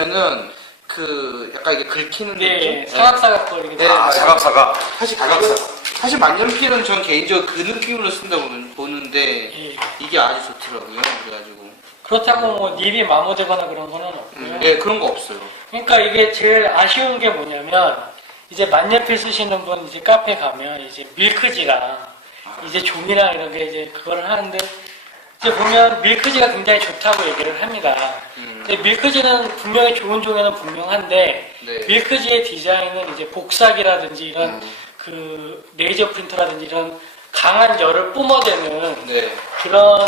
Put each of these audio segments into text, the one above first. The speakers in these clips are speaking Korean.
있으면은 그 약간 이게 긁히는 네, 느낌? 사각사각거리게. 네, 아, 사각사각. 사실 만년필은 전 개인적으로 그 느낌으로 쓴다고 보는데 예. 이게 아주 좋더라고요. 그래가지고 그렇다고 뭐 닙이 마모되거나 그런 거는 없고요. 네, 그런 거 없어요. 그러니까 이게 제일 아쉬운 게 뭐냐면 이제 만년필 쓰시는 분 이제 카페 가면 이제 밀크지랑 이제 종이랑 이런 게 이제 그거를 하는데 이제 보면 밀크지가 굉장히 좋다고 얘기를 합니다. 근데 밀크지는 분명히 좋은 종에는 분명한데 네. 밀크지의 디자인은 이제 복사기라든지 이런 그 레이저 프린터라든지 이런 강한 열을 뿜어대는 네. 그런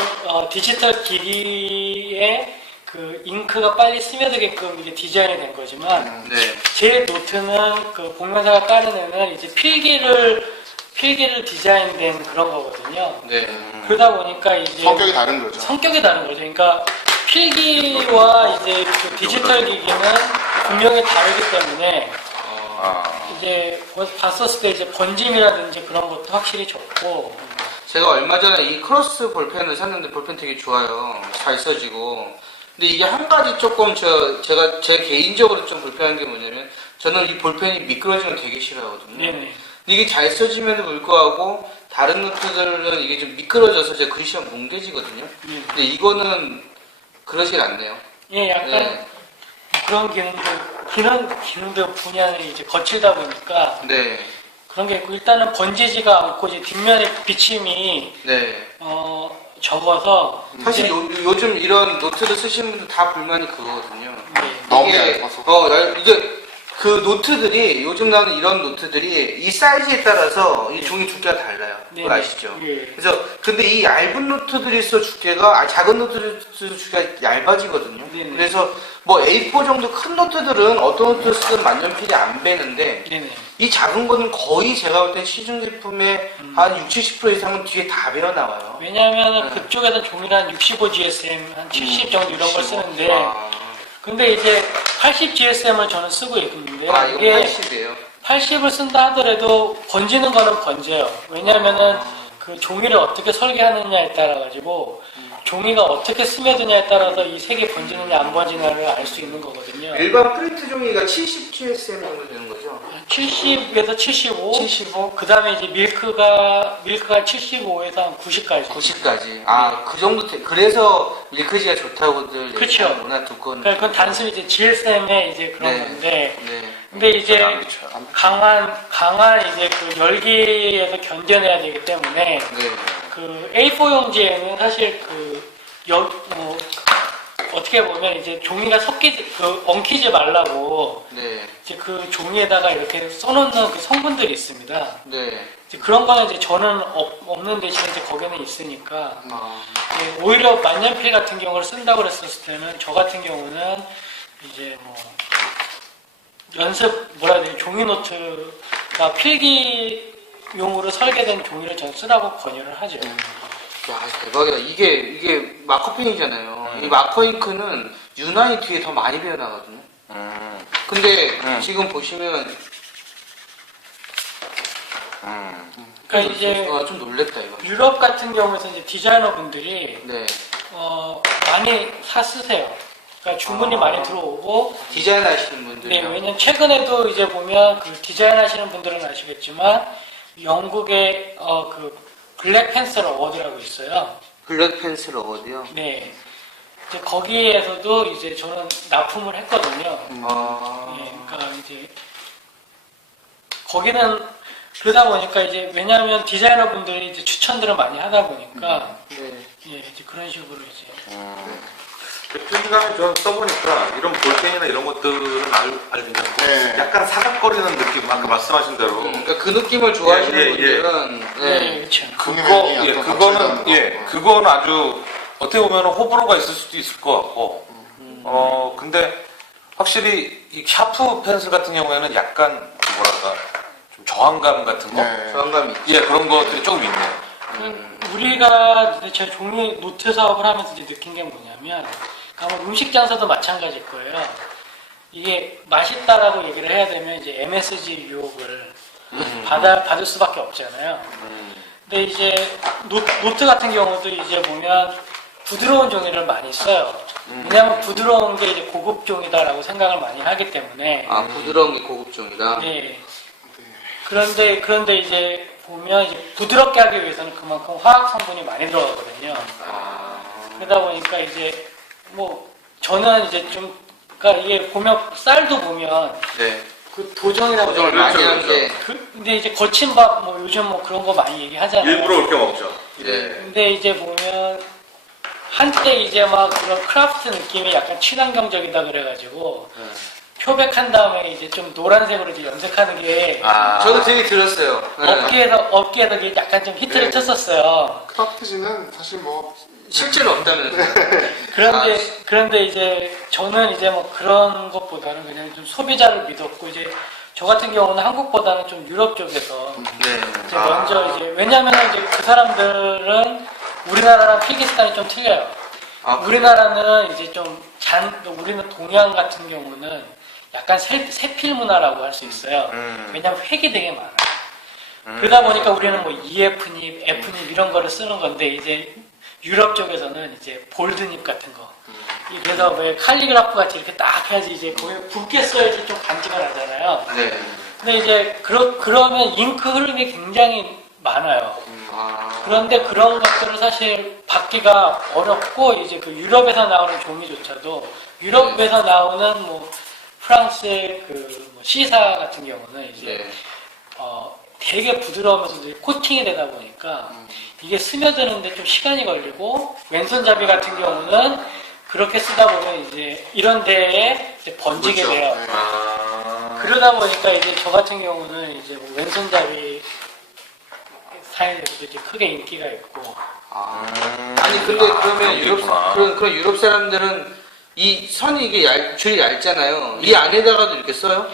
디지털 기기에 그 잉크가 빨리 스며들게끔 이게 디자인이 된 거지만 네. 제 노트는 그 복면사가 까르내는 이제 필기를 디자인된 그런 거거든요. 네. 그러다 보니까 이제 성격이 다른 거죠. 성격이 다른 거죠. 그러니까 필기와 이제 그 디지털 기기는 분명히 다르기 때문에 이제 봤었을 때 이제 번짐이라든지 그런 것도 확실히 좋고. 제가 얼마 전에 이 크로스 볼펜을 샀는데 볼펜 되게 좋아요. 잘 써지고. 근데 이게 한 가지 조금 제가 제 개인적으로 좀 불편한 게 뭐냐면 저는 이 볼펜이 미끄러지면 되게 싫어하거든요. 네네. 근데 이게 잘 써짐에도 불구하고 다른 노트들은 이게 좀 미끄러져서 제 글씨가 뭉개지거든요. 근데 이거는 그러질 않네요. 예, 약간 네. 그런 기능도 분야는 이제 거칠다 보니까 네. 그런 게 있고 일단은 번지지가 않고 이제 뒷면의 비침이 네. 적어서 사실 이제 요즘 이런 노트를 쓰시는 분들 다 불만이 그거거든요. 너무 이게, 얇아서. 이제 그 노트들이 요즘 나오는 이런 노트들이 이 사이즈에 따라서 이 종이 두께가 달라요. 네. 그거 아시죠? 예. 그래서 근데 이 얇은 노트들일수록 두께가 작은 노트들일수록 두께가 얇아지거든요. 네네. 그래서 뭐 A4 정도 큰 노트들은 어떤 노트를 쓰든 만년필이 안 배는데 네네. 이 작은 거는 거의 제가 볼 때 시중 제품의 한 60, 70% 이상은 뒤에 다 배어 나와요. 왜냐하면 네. 그쪽에는 종이를 한 65 GSM, 한 70 정도 이런 걸 쓰는데 아, 근데 이제 80 GSM을 저는 쓰고 있는데요. 이거 이게 80이에요. 80을 쓴다 하더라도 번지는 거는 번져요. 왜냐하면은 그 종이를 어떻게 설계하느냐에 따라 가지고 종이가 어떻게 스며드냐에 따라서 이 색이 번지느냐 안 번지느냐를 알 수 있는 거거든요. 일반 프린트 종이가 70 GSM 정도 되는 거죠? 70에서 75, 75? 그 다음에 이제 밀크가 75에서 한 90까지. 90까지. 아, 그 정도, 그래서 밀크지가 좋다고들 그쵸. 얘기하는구나, 두꺼운. 그러니까 그건 단순히 이제 GSM의 이제 그런 네. 건데, 네. 근데 이제 안 미쳐요. 강한 이제 그 열기에서 견뎌내야 되기 때문에, 네. 그 A4 용지에는 사실 어떻게 보면 이제 종이가 엉키지 말라고 네. 이제 그 종이에다가 이렇게 써놓는 그 성분들이 있습니다. 네. 이제 그런 거는 이제 저는 없는 대신에 이제 거기는 있으니까 아, 이제 오히려 만년필 같은 경우를 쓴다고 그랬었을 때는 저 같은 경우는 이제 뭐 뭐라 해야 되지 종이 노트가 필기용으로 설계된 종이를 전 쓰라고 권유를 하죠. 야, 대박이다. 이게 마커펜이잖아요. 이 마커 잉크는 유난히 뒤에 더 많이 배어나거든요. 근데 지금 보시면, 그러니까 이제 좀 놀랬다, 이거. 유럽 같은 경우에서 이제 디자이너 분들이 네. 많이 쓰세요. 그러니까 주문이 많이 들어오고 디자인 하시는 분들이. 네, 왜냐면 최근에도 이제 보면 그 디자인 하시는 분들은 아시겠지만 영국의 그 블랙 펜슬 어워드라고 있어요. 블랙 펜슬 어워드요? 네. 이제 거기에서도 이제 저는 납품을 했거든요. 아. 예, 그러니까 이제 거기는 그러다 보니까 이제 왜냐하면 디자이너 분들이 이제 추천들을 많이 하다 보니까 네. 예, 이제 그런 식으로 이제 필기감이 좀 써보니까 이런 볼펜이나 이런 것들은 아주 괜찮고 네. 약간 사각거리는 느낌, 아까 말씀하신 대로 그러니까 그 느낌을 좋아하시는 예, 예, 분들은 네, 네. 그렇죠. 그거는 아주 어떻게 보면 호불호가 있을 수도 있을 것 같고 근데 확실히 이 샤프 펜슬 같은 경우에는 약간 뭐랄까 좀 저항감 같은 거 네. 저항감이 예 그런 것들이 조금 있네요. 우리가 이제 제가 종이 노트 사업을 하면서 이제 느낀 게 뭐냐면 아마 음식 장사도 마찬가지일 거예요. 이게 맛있다라고 얘기를 해야 되면 이제 MSG 유혹을 받을 수밖에 없잖아요. 근데 이제 노트 같은 경우도 이제 보면 부드러운 종이를 많이 써요. 왜냐하면 부드러운 게 이제 고급 종이다라고 생각을 많이 하기 때문에. 아, 부드러운 게 고급종이다. 네. 그런데 이제 보면 이제 부드럽게 하기 위해서는 그만큼 화학 성분이 많이 들어가거든요. 그러다 보니까 이제 뭐 저는 이제 좀 그러니까 이게 보면 쌀도 보면 네. 그 도정이라고 도정을 많이 그렇죠, 한 게. 근데 이제 거친 밥 뭐 요즘 뭐 그런 거 많이 얘기하잖아요. 일부러 그렇게 먹죠. 네. 근데 이제 보면 한때 이제 막 그런 크라프트 느낌이 약간 친환경적이다 그래가지고 표백한 다음에 이제 좀 노란색으로 이제 염색하는 게 저도 되게 들었어요. 네. 업계에서 이게 약간 좀 히트를 네. 쳤었어요. 크라프트지는 사실 뭐 실제로 없다면서요. 그런데 이제 저는 이제 뭐 그런 것보다는 그냥 좀 소비자를 믿었고 이제 저 같은 경우는 한국보다는 좀 유럽 쪽에서 네. 이제 먼저 이제 왜냐면 이제 그 사람들은 우리나라랑 필기스탄이 좀 틀려요. 우리나라는 이제 좀 우리는 동양 같은 경우는 약간 세필 문화라고 할 수 있어요. 왜냐면 획이 되게 많아요. 그러다 보니까 우리는 뭐 EF닙, F닙 이런 거를 쓰는 건데 이제 유럽 쪽에서는 이제 볼드닙 같은 거. 그래서 왜 칼리그라프 같이 이렇게 딱 해야지 이제 거기 굵게 써야지 좀 간지가 나잖아요. 네. 근데 이제 그러면 잉크 흐름이 굉장히 많아요. 그런데 그런 것들을 사실 받기가 어렵고 이제 그 유럽에서 나오는 종이조차도 유럽에서 나오는 뭐 프랑스의 그뭐 시사 같은 경우는 이제 네. 되게 부드러우면서 이제 코팅이 되다 보니까 이게 스며드는데 좀 시간이 걸리고 왼손잡이 같은 경우는 그렇게 쓰다 보면 이제 이런 데에 이제 번지게 그렇죠. 돼요. 그러다 보니까 이제 저 같은 경우는 이제 뭐 왼손잡이 사이에서도 이제 크게 인기가 있고. 아니 근데 그러면 그런 유럽 사람들은 이 선이 이게 줄이 얇잖아요. 이 안에다가도 이렇게 써요?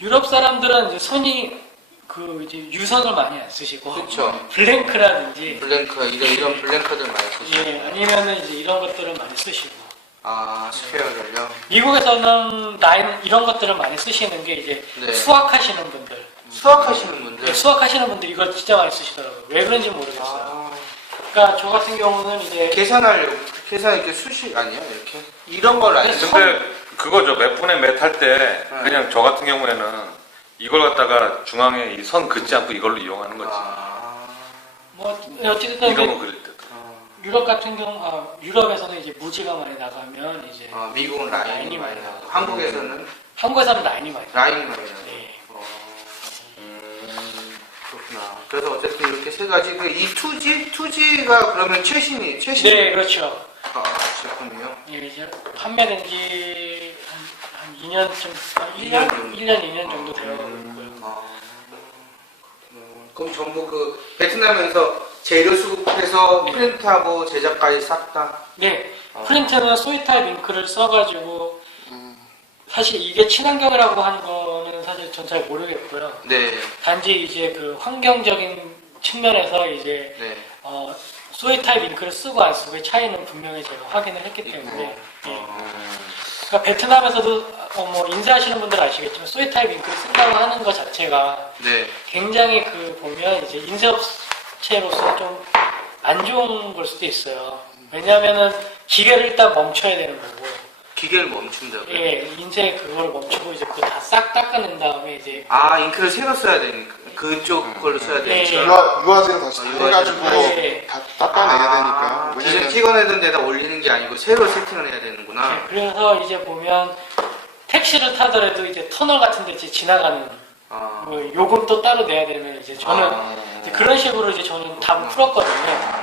유럽 사람들은 이제 손이 그 이제 유선을 많이 안 쓰시고 그렇죠. 블랭크라든지 블랭크 이런 블랭크들 많이 쓰시고. 예, 아니면은 이제 이런 것들을 많이 쓰시고. 스페어를요. 미국에서는 이런 것들을 많이 쓰시는 게 이제 네. 수학하시는 분들. 수학하시는 분들. 네, 수학하시는 분들 이걸 진짜 많이 쓰시더라고요. 왜 그런지 모르겠어요. 그러니까 저 같은 경우는 이제 계산 이렇게 수식 아니에요? 이렇게 이런 걸 안 해서. 근데 그거죠. 몇 분의 몇 할 때 그냥 저 같은 경우에는 이걸 갖다가 중앙에 이 선 긋지 않고 이걸로 이용하는 거지. 뭐 어쨌든 이런 이제 거 그릴 때. 유럽 같은 경우 유럽에서는 이제 무지가 많이 나가면 이제 미국은 라인이 많이 나고 한국에서는 라인이 많이 라인이 많이 나고. 네. 그렇구나. 그래서 어쨌든 이렇게 세 가지. 이 2G가 그러면 최신. 네, 그렇죠. 제품이요. 예, 이제 판매된 지 한 2년쯤, 1년, 2년 정도 되어가고 있고요. 그럼 전부 그 베트남에서 재료 수급해서 프린트하고 제작까지 싹 다. 네, 프린트는 소이타입 잉크를 써가지고 사실 이게 친환경이라고 하는 거는 사실 전 잘 모르겠고요. 네. 단지 이제 그 환경적인 측면에서 이제 네. 소이타입 잉크를 쓰고 안 쓰고의 차이는 분명히 제가 확인을 했기 때문에 그러니까 베트남에서도 뭐 인쇄하시는 분들 아시겠지만 소이타입 잉크를 쓴다고 하는 것 자체가 네. 굉장히 그 보면 이제 인쇄업체로서 좀 안 좋은 걸 수도 있어요. 왜냐하면은 기계를 일단 멈춰야 되는 거고. 기계를 멈춘다고요? 예, 인쇄 그걸 멈추고 이제 그거 다 싹 닦아낸 다음에 이제 잉크를 새로 써야 되니까 그쪽 걸로 써야 되니까. 유화제를 다시 해가지고 네. 다 닦아내야 되니까. 기존 왜냐면 찍어내던 데다 올리는 게 아니고 새로 세팅을 해야 되는구나. 네, 그래서 이제 보면 택시를 타더라도 이제 터널 같은 데 이제 지나가는 뭐 요금도 따로 내야 되는 이제 저는 이제 그런 식으로 이제 저는 답을 풀었거든요.